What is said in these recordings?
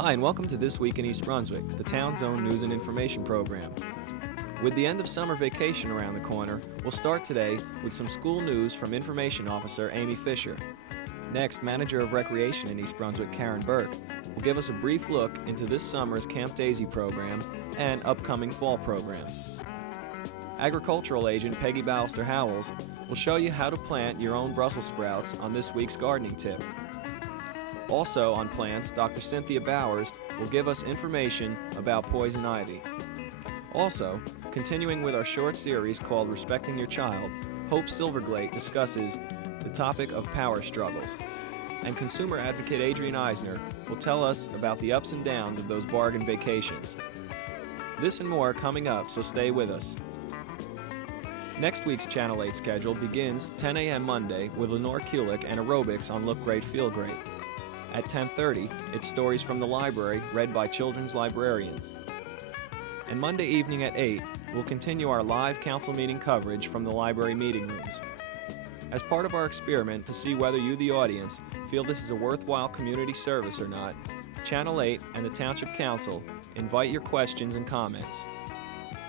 Hi, and welcome to This Week in East Brunswick, the town's own news and information program. With the end of summer vacation around the corner, we'll start today with some school news from Information Officer Amy Fisher. Next, Manager of Recreation in East Brunswick, Karen Burke, will give us a brief look into this summer's Camp Daisy program and upcoming fall program. Agricultural Agent Peggy Ballister-Howells will show you how to plant your own Brussels sprouts on this week's gardening tip. Also on plants, Dr. Cynthia Bowers will give us information about poison ivy. Also, continuing with our short series called Respecting Your Child, Hope Silverglate discusses the topic of power struggles. And consumer advocate Adrian Eisner will tell us about the ups and downs of those bargain vacations. This and more coming up, so stay with us. Next week's Channel 8 schedule begins 10 a.m. Monday with Lenore Kulik and aerobics on Look Great, Feel Great. At 10:30, it's Stories from the Library, read by children's librarians. And Monday evening at 8, we'll continue our live council meeting coverage from the library meeting rooms. As part of our experiment to see whether you, the audience, feel this is a worthwhile community service or not, Channel 8 and the Township Council invite your questions and comments.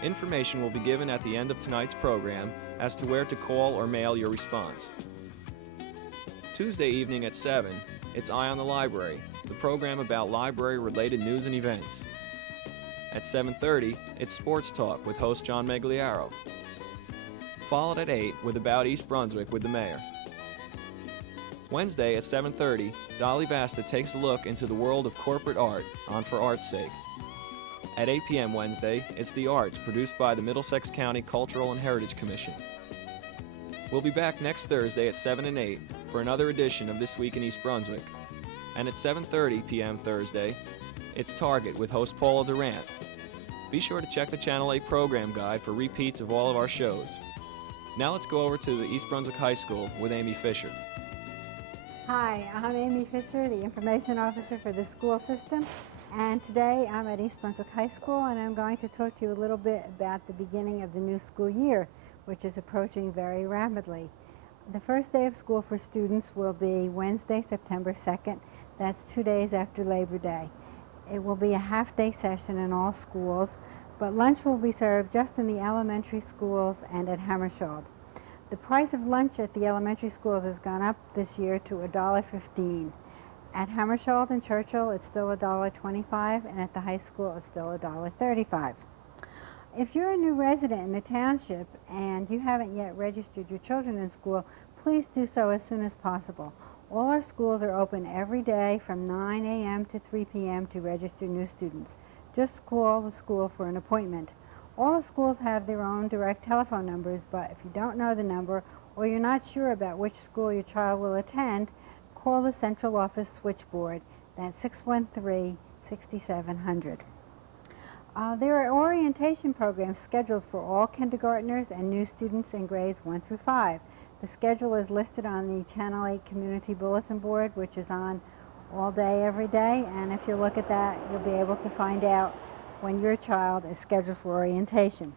Information will be given at the end of tonight's program as to where to call or mail your response. Tuesday evening at 7, it's Eye on the Library, the program about library-related news and events. At 7:30, it's Sports Talk with host John Megliaro. Followed at 8 with About East Brunswick with the mayor. Wednesday at 7:30, Dolly Vasta takes a look into the world of corporate art on For Art's Sake. At 8 p.m. Wednesday, it's The Arts, produced by the Middlesex County Cultural and Heritage Commission. We'll be back next Thursday at 7 and 8 for another edition of This Week in East Brunswick. And at 7:30 p.m. Thursday, it's Target with host Paula Durant. Be sure to check the Channel 8 program guide for repeats of all of our shows. Now let's go over to the East Brunswick High School with Amy Fisher. Hi, I'm Amy Fisher, the Information Officer for the school system. And today I'm at East Brunswick High School, and I'm going to talk to you a little bit about the beginning of the new school year, which is approaching very rapidly. The first day of school for students will be Wednesday, September 2nd. That's 2 days after Labor Day. It will be a half-day session in all schools, but lunch will be served just in the elementary schools and at Hammersholt. The price of lunch at the elementary schools has gone up this year to $1.15. At Hammersholt and Churchill, it's still $1.25, and at the high school, it's still $1.35. If you're a new resident in the township and you haven't yet registered your children in school, please do so as soon as possible. All our schools are open every day from 9 a.m. to 3 p.m. to register new students. Just call the school for an appointment. All the schools have their own direct telephone numbers, but if you don't know the number or you're not sure about which school your child will attend, call the central office switchboard. That's 613-6700. There are orientation programs scheduled for all kindergartners and new students in grades 1 through 5. The schedule is listed on the Channel 8 Community Bulletin Board, which is on all day, every day, and if you look at that, you'll be able to find out when your child is scheduled for orientation.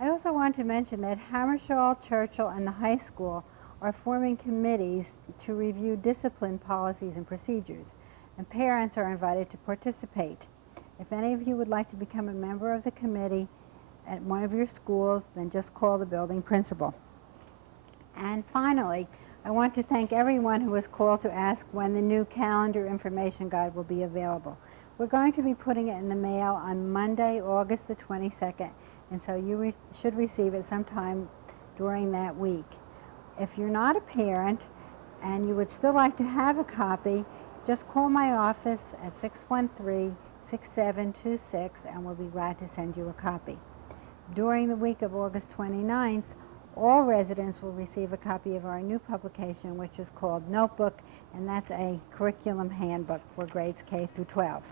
I also want to mention that Hammersholt, Churchill, and the high school are forming committees to review discipline policies and procedures, and parents are invited to participate. If any of you would like to become a member of the committee at one of your schools, then just call the building principal. And finally, I want to thank everyone who was called to ask when the new calendar information guide will be available. We're going to be putting it in the mail on Monday, August the 22nd, and so you should receive it sometime during that week. If you're not a parent and you would still like to have a copy, just call my office at 613-6726 and we'll be glad to send you a copy. During the week of August 29th, all residents will receive a copy of our new publication, which is called Notebook, and that's a curriculum handbook for grades K through 12.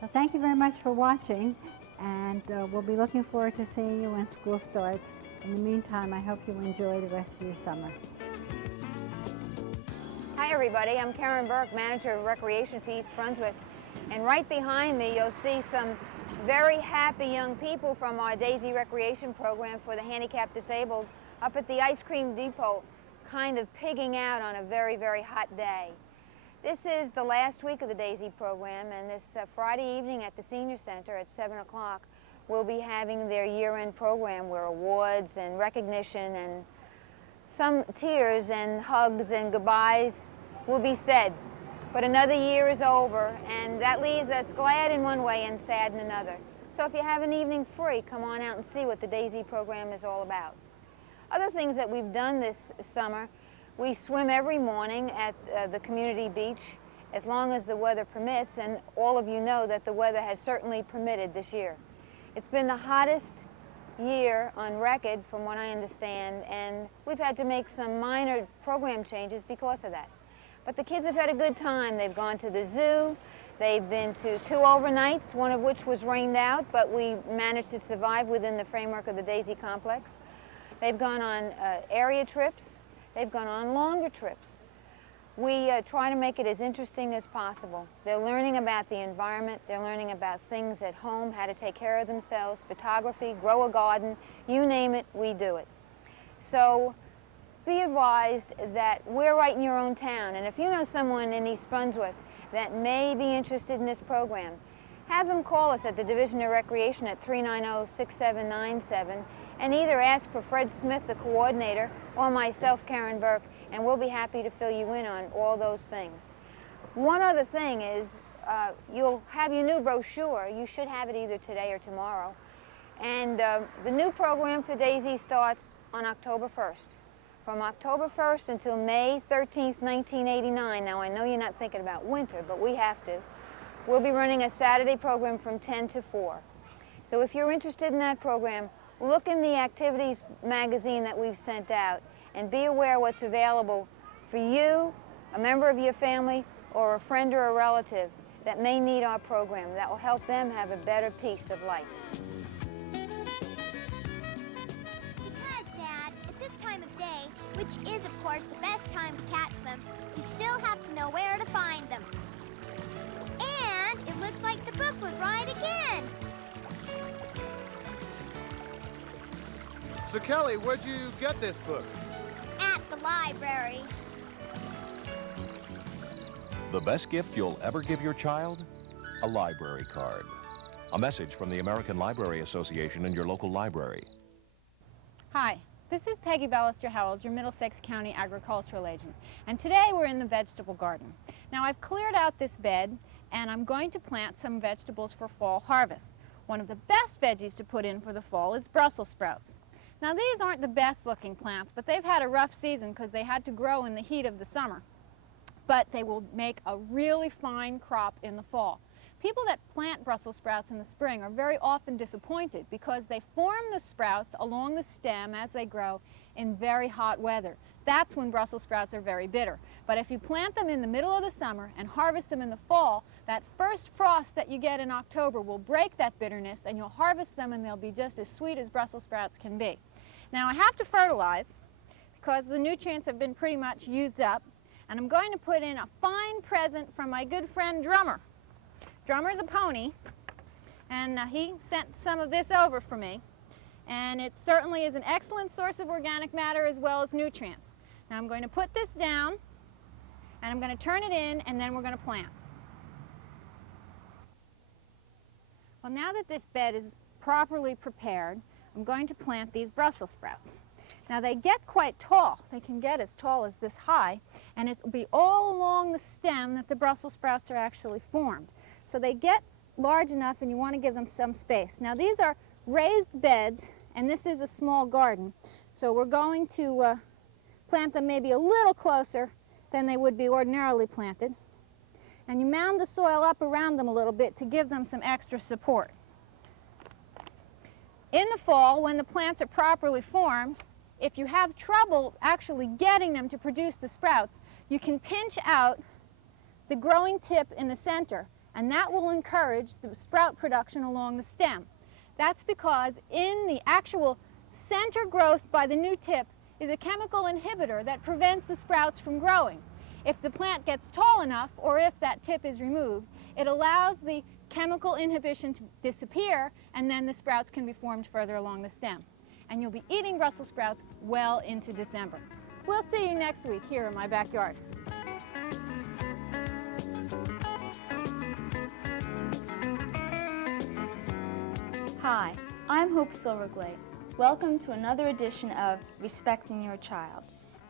So thank you very much for watching, and we'll be looking forward to seeing you when school starts. In the meantime, I hope you enjoy the rest of your summer. Hi everybody, I'm Karen Burke, Manager of Recreation for East Brunswick, and right behind me you'll see some very happy young people from our Daisy Recreation Program for the handicapped disabled up at the ice cream depot, kind of pigging out on a very, very hot day. This is the last week of the Daisy program, and this Friday evening at the Senior Center at 7 o'clock, we'll be having their year-end program where awards and recognition and some tears and hugs and goodbyes will be said. But another year is over, and that leaves us glad in one way and sad in another. So if you have an evening free, come on out and see what the Daisy program is all about. Other things that we've done this summer, we swim every morning at the community beach as long as the weather permits, and all of you know that the weather has certainly permitted this year. It's been the hottest year on record from what I understand, and we've had to make some minor program changes because of that. But the kids have had a good time. They've gone to the zoo, they've been to 2 overnights, one of which was rained out, but we managed to survive within the framework of the Daisy complex. They've gone on area trips, they've gone on longer trips. We try to make it as interesting as possible. They're learning about the environment, they're learning about things at home, how to take care of themselves, photography, grow a garden, you name it, we do it. So be advised that we're right in your own town, and if you know someone in East Brunswick that may be interested in this program, have them call us at the Division of Recreation at 390-6797 and either ask for Fred Smith, the coordinator, or myself, Karen Burke, and we'll be happy to fill you in on all those things. One other thing is you'll have your new brochure. You should have it either today or tomorrow. And the new program for Daisy starts on October 1st. From October 1st until May 13th, 1989, now I know you're not thinking about winter, but we have to, we'll be running a Saturday program from 10 to 4. So if you're interested in that program, look in the activities magazine that we've sent out and be aware what's available for you, a member of your family, or a friend or a relative that may need our program. That will help them have a better piece of life. Which is, of course, the best time to catch them, we still have to know where to find them. And it looks like the book was right again. So, Kelly, where'd you get this book? At the library. The best gift you'll ever give your child? A library card. A message from the American Library Association and your local library. Hi. This is Peggy Ballister-Howells, your Middlesex County agricultural agent, and today we're in the vegetable garden. Now I've cleared out this bed and I'm going to plant some vegetables for fall harvest. One of the best veggies to put in for the fall is Brussels sprouts. Now these aren't the best looking plants, but they've had a rough season because they had to grow in the heat of the summer. But they will make a really fine crop in the fall. People that plant Brussels sprouts in the spring are very often disappointed because they form the sprouts along the stem as they grow in very hot weather. That's when Brussels sprouts are very bitter. But if you plant them in the middle of the summer and harvest them in the fall, that first frost that you get in October will break that bitterness and you'll harvest them and they'll be just as sweet as Brussels sprouts can be. Now I have to fertilize because the nutrients have been pretty much used up, and I'm going to put in a fine present from my good friend Drummer. Drummer's a pony, and he sent some of this over for me, and it certainly is an excellent source of organic matter as well as nutrients. Now I'm going to put this down, and I'm going to turn it in, and then we're going to plant. Well, now that this bed is properly prepared, I'm going to plant these Brussels sprouts. Now they get quite tall. They can get as tall as this high, and it will be all along the stem that the Brussels sprouts are actually formed. So they get large enough and you want to give them some space. Now these are raised beds and this is a small garden. So we're going to plant them maybe a little closer than they would be ordinarily planted. And you mound the soil up around them a little bit to give them some extra support. In the fall, when the plants are properly formed, if you have trouble actually getting them to produce the sprouts, you can pinch out the growing tip in the center, and that will encourage the sprout production along the stem. That's because in the actual center growth by the new tip is a chemical inhibitor that prevents the sprouts from growing. If the plant gets tall enough, or if that tip is removed, it allows the chemical inhibition to disappear, and then the sprouts can be formed further along the stem. And you'll be eating Brussels sprouts well into December. We'll see you next week here in my backyard. Hi, I'm Hope Silverglade. Welcome to another edition of Respecting Your Child.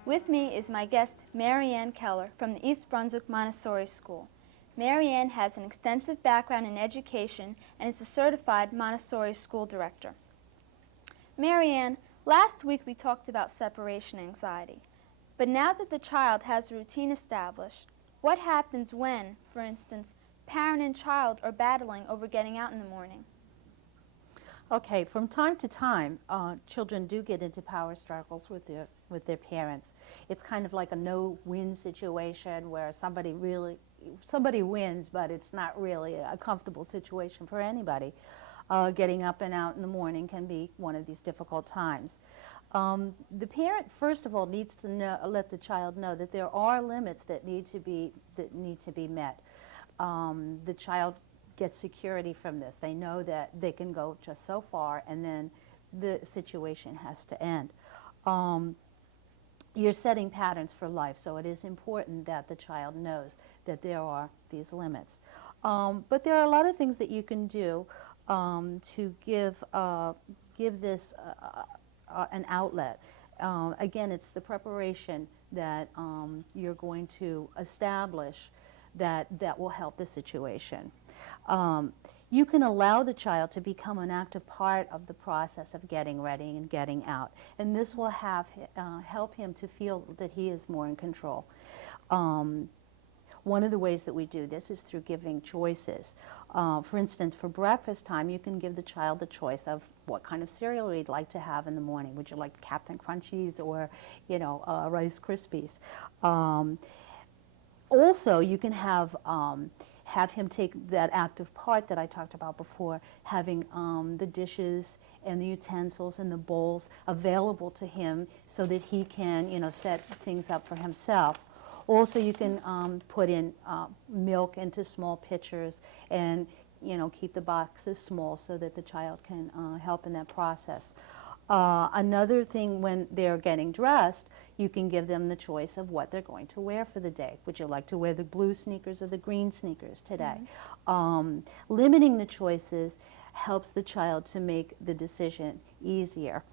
With me is my guest, Marianne Keller from the East Brunswick Montessori School. Marianne has an extensive background in education and is a certified Montessori school director. Marianne, last week we talked about separation anxiety. But now that the child has a routine established, what happens when, for instance, parent and child are battling over getting out in the morning? Okay, from time to time, children do get into power struggles with their parents. It's kind of like a no-win situation where somebody wins, but it's not really a comfortable situation for anybody. Getting up and out in the morning can be one of these difficult times. The parent, first of all, needs to let the child know that there are limits that need to be met. The child get security from this. They know that they can go just so far and then the situation has to end. You're setting patterns for life, so it is important that the child knows that there are these limits. But there are a lot of things that you can do to give this an outlet. Again, it's the preparation that you're going to establish that will help the situation. You can allow the child to become an active part of the process of getting ready and getting out, and this will help him to feel that he is more in control. One of the ways that we do this is through giving choices. For instance, for breakfast time, you can give the child the choice of what kind of cereal you'd like to have in the morning. Would you like Captain Crunchies or, Rice Krispies? Also, you can have him take that active part that I talked about before, having the dishes and the utensils and the bowls available to him so that he can, set things up for himself. Also, you can put in milk into small pitchers and, keep the boxes small so that the child can help in that process. Another thing, when they're getting dressed, you can give them the choice of what they're going to wear for the day. Would you like to wear the blue sneakers or the green sneakers today? Mm-hmm. Limiting the choices helps the child to make the decision easier.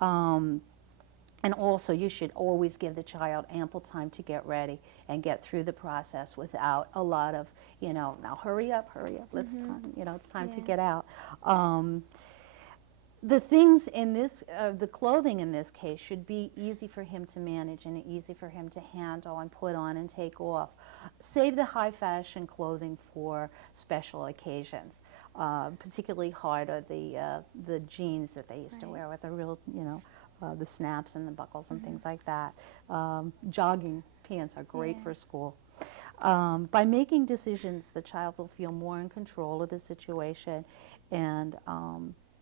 And also, you should always give the child ample time to get ready and get through the process without a lot of, now hurry up, let's time, it's time to get out. The things in this, the clothing in this case, should be easy for him to manage and easy for him to handle and put on and take off. Save the high fashion clothing for special occasions. Particularly hard are the jeans that they used to wear with the real, the snaps and the buckles and things like that. Jogging pants are great for school. By making decisions, the child will feel more in control of the situation, and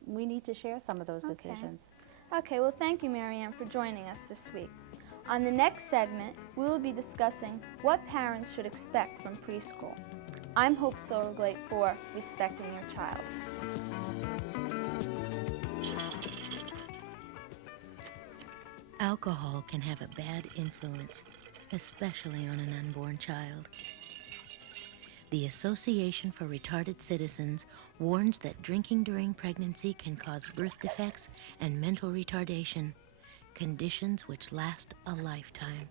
we need to share some of those decisions. Okay, well, thank you, Marianne, for joining us this week. On the next segment, we will be discussing what parents should expect from preschool. I'm Hope Silverglade for Respecting Your Child. Alcohol can have a bad influence, especially on an unborn child. The Association for Retarded Citizens warns that drinking during pregnancy can cause birth defects and mental retardation, conditions which last a lifetime.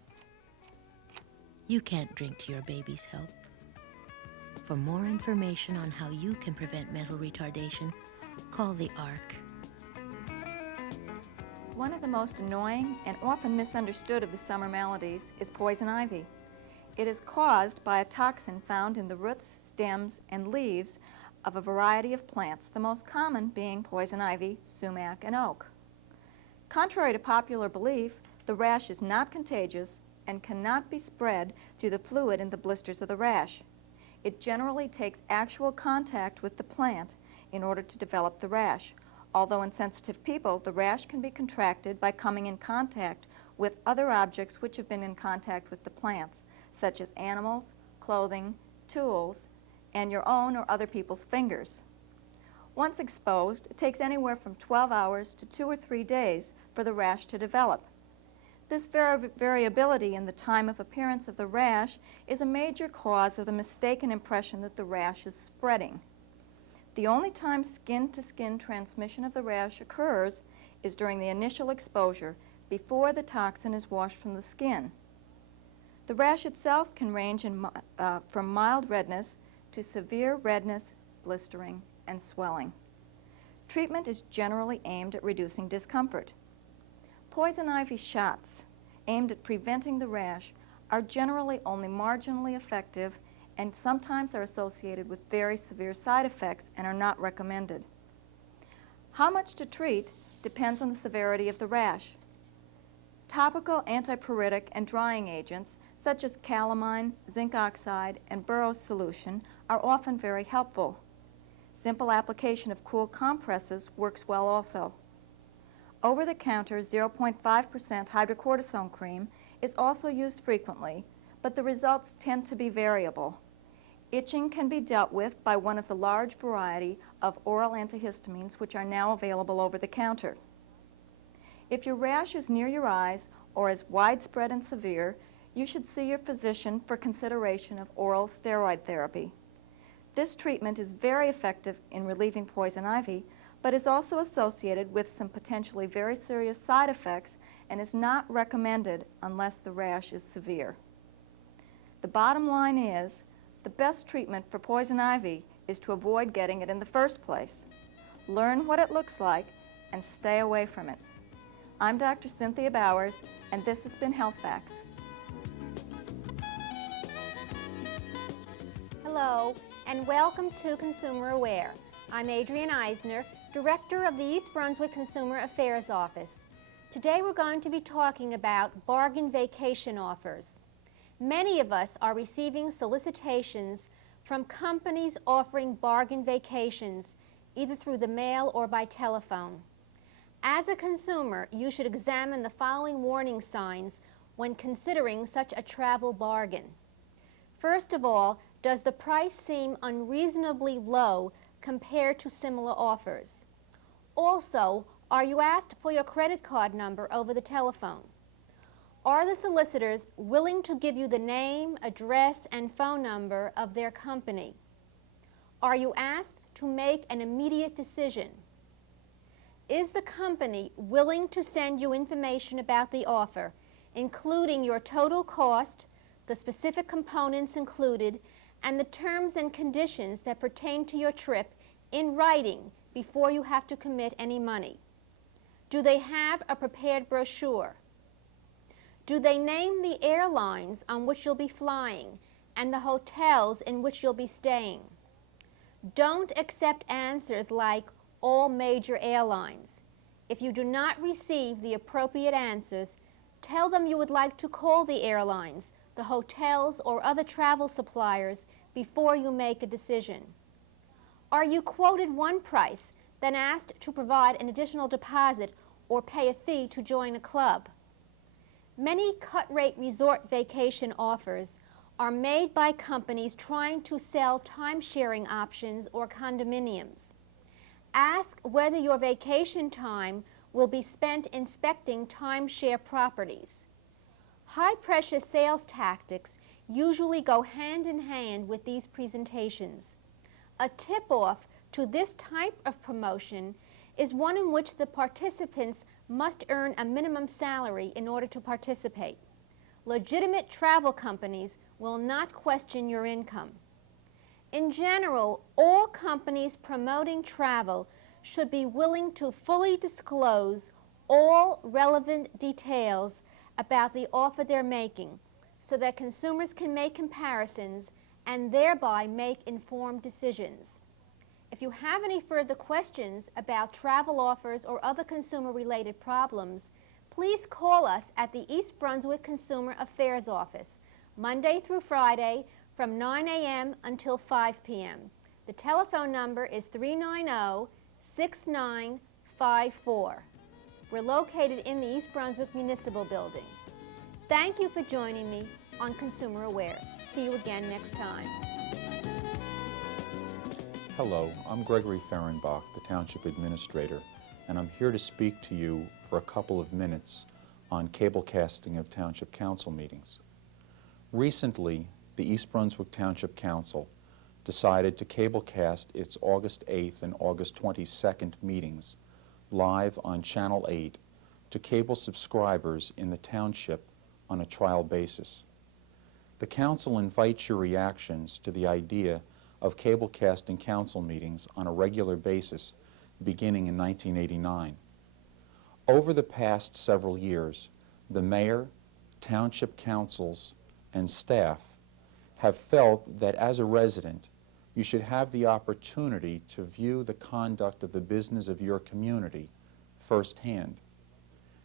You can't drink to your baby's health. For more information on how you can prevent mental retardation, call the ARC. One of the most annoying and often misunderstood of the summer maladies is poison ivy. It is caused by a toxin found in the roots, stems, and leaves of a variety of plants, the most common being poison ivy, sumac, and oak. Contrary to popular belief, the rash is not contagious and cannot be spread through the fluid in the blisters of the rash. It generally takes actual contact with the plant in order to develop the rash. Although in sensitive people, the rash can be contracted by coming in contact with other objects which have been in contact with the plants, such as animals, clothing, tools, and your own or other people's fingers. Once exposed, it takes anywhere from 12 hours to 2 or 3 days for the rash to develop. This variability in the time of appearance of the rash is a major cause of the mistaken impression that the rash is spreading. The only time skin-to-skin transmission of the rash occurs is during the initial exposure before the toxin is washed from the skin. The rash itself can range from mild redness to severe redness, blistering, and swelling. Treatment is generally aimed at reducing discomfort. Poison ivy shots aimed at preventing the rash are generally only marginally effective and sometimes are associated with very severe side effects and are not recommended. How much to treat depends on the severity of the rash. Topical antipyretic and drying agents such as calamine, zinc oxide, and Burow's solution are often very helpful. Simple application of cool compresses works well also. Over-the-counter 0.5% hydrocortisone cream is also used frequently, but the results tend to be variable. Itching can be dealt with by one of the large variety of oral antihistamines which are now available over the counter. If your rash is near your eyes or is widespread and severe, you should see your physician for consideration of oral steroid therapy. This treatment is very effective in relieving poison ivy, but is also associated with some potentially very serious side effects and is not recommended unless the rash is severe. The bottom line is, the best treatment for poison ivy is to avoid getting it in the first place. Learn what it looks like and stay away from it. I'm Dr. Cynthia Bowers, and this has been Health Facts. Hello, and welcome to Consumer Aware. I'm Adrienne Eisner, Director of the East Brunswick Consumer Affairs Office. Today we're going to be talking about bargain vacation offers. Many of us are receiving solicitations from companies offering bargain vacations, either through the mail or by telephone. As a consumer, you should examine the following warning signs when considering such a travel bargain. First of all, does the price seem unreasonably low compared to similar offers? Also, are you asked for your credit card number over the telephone? Are the solicitors willing to give you the name, address, and phone number of their company? Are you asked to make an immediate decision? Is the company willing to send you information about the offer, including your total cost, the specific components included, and the terms and conditions that pertain to your trip in writing before you have to commit any money? Do they have a prepared brochure? Do they name the airlines on which you'll be flying and the hotels in which you'll be staying? Don't accept answers like all major airlines. If you do not receive the appropriate answers, tell them you would like to call the airlines, the hotels, or other travel suppliers before you make a decision. Are you quoted one price, then asked to provide an additional deposit or pay a fee to join a club? Many cut-rate resort vacation offers are made by companies trying to sell time-sharing options or condominiums. Ask whether your vacation time will be spent inspecting timeshare properties. High-pressure sales tactics usually go hand in hand with these presentations. A tip-off to this type of promotion is one in which the participants must earn a minimum salary in order to participate. Legitimate travel companies will not question your income. In general, all companies promoting travel should be willing to fully disclose all relevant details about the offer they're making so that consumers can make comparisons and thereby make informed decisions. If you have any further questions about travel offers or other consumer-related problems, please call us at the East Brunswick Consumer Affairs Office, Monday through Friday from 9 a.m. until 5 p.m. The telephone number is 390-6954. We're located in the East Brunswick Municipal Building. Thank you for joining me on Consumer Aware. See you again next time. Hello, I'm Gregory Fehrenbach, the Township Administrator, and I'm here to speak to you for a couple of minutes on cablecasting of Township Council meetings. Recently, the East Brunswick Township Council decided to cablecast its August 8th and August 22nd meetings live on Channel 8 to cable subscribers in the township on a trial basis. The Council invites your reactions to the idea of cablecasting council meetings on a regular basis beginning in 1989. Over the past several years, the mayor, township councils, and staff have felt that as a resident, you should have the opportunity to view the conduct of the business of your community firsthand.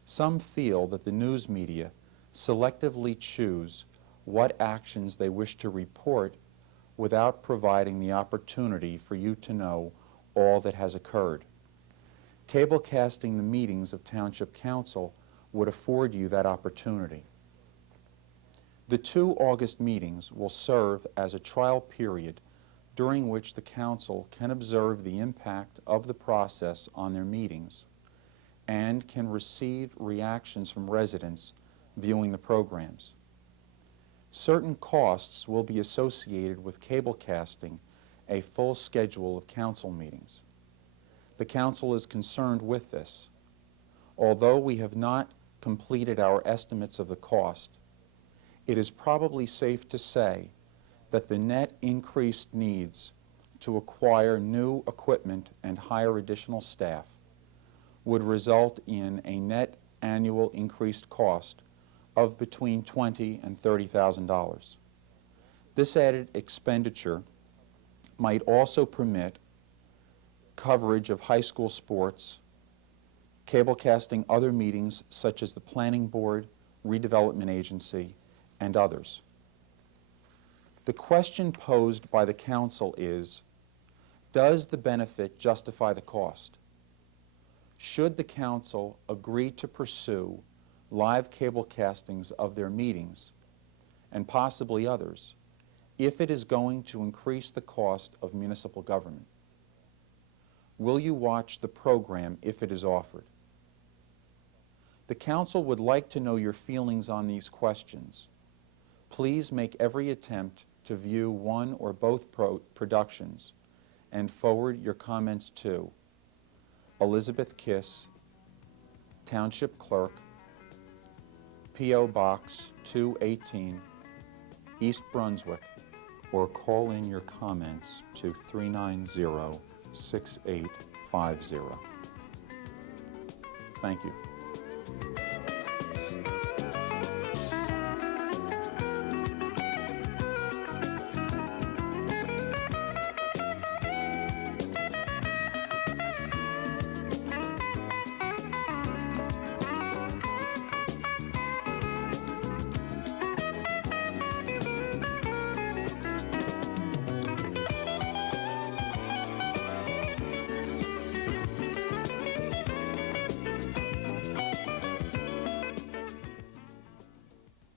Some feel that the news media selectively choose what actions they wish to report without providing the opportunity for you to know all that has occurred. Cablecasting the meetings of Township Council would afford you that opportunity. The 2 August meetings will serve as a trial period during which the Council can observe the impact of the process on their meetings and can receive reactions from residents viewing the programs. Certain costs will be associated with cablecasting a full schedule of council meetings. The Council is concerned with this. Although we have not completed our estimates of the cost, it is probably safe to say that the net increased needs to acquire new equipment and hire additional staff would result in a net annual increased cost of between $20,000 and $30,000. This added expenditure might also permit coverage of high school sports, cablecasting other meetings such as the Planning Board, Redevelopment Agency, and others. The question posed by the Council is, does the benefit justify the cost? Should the Council agree to pursue live cablecastings of their meetings, and possibly others, if it is going to increase the cost of municipal government? Will you watch the program if it is offered? The Council would like to know your feelings on these questions. Please make every attempt to view one or both productions and forward your comments to Elizabeth Kiss, Township Clerk, P.O. Box 218, East Brunswick, or call in your comments to 390-6850. Thank you.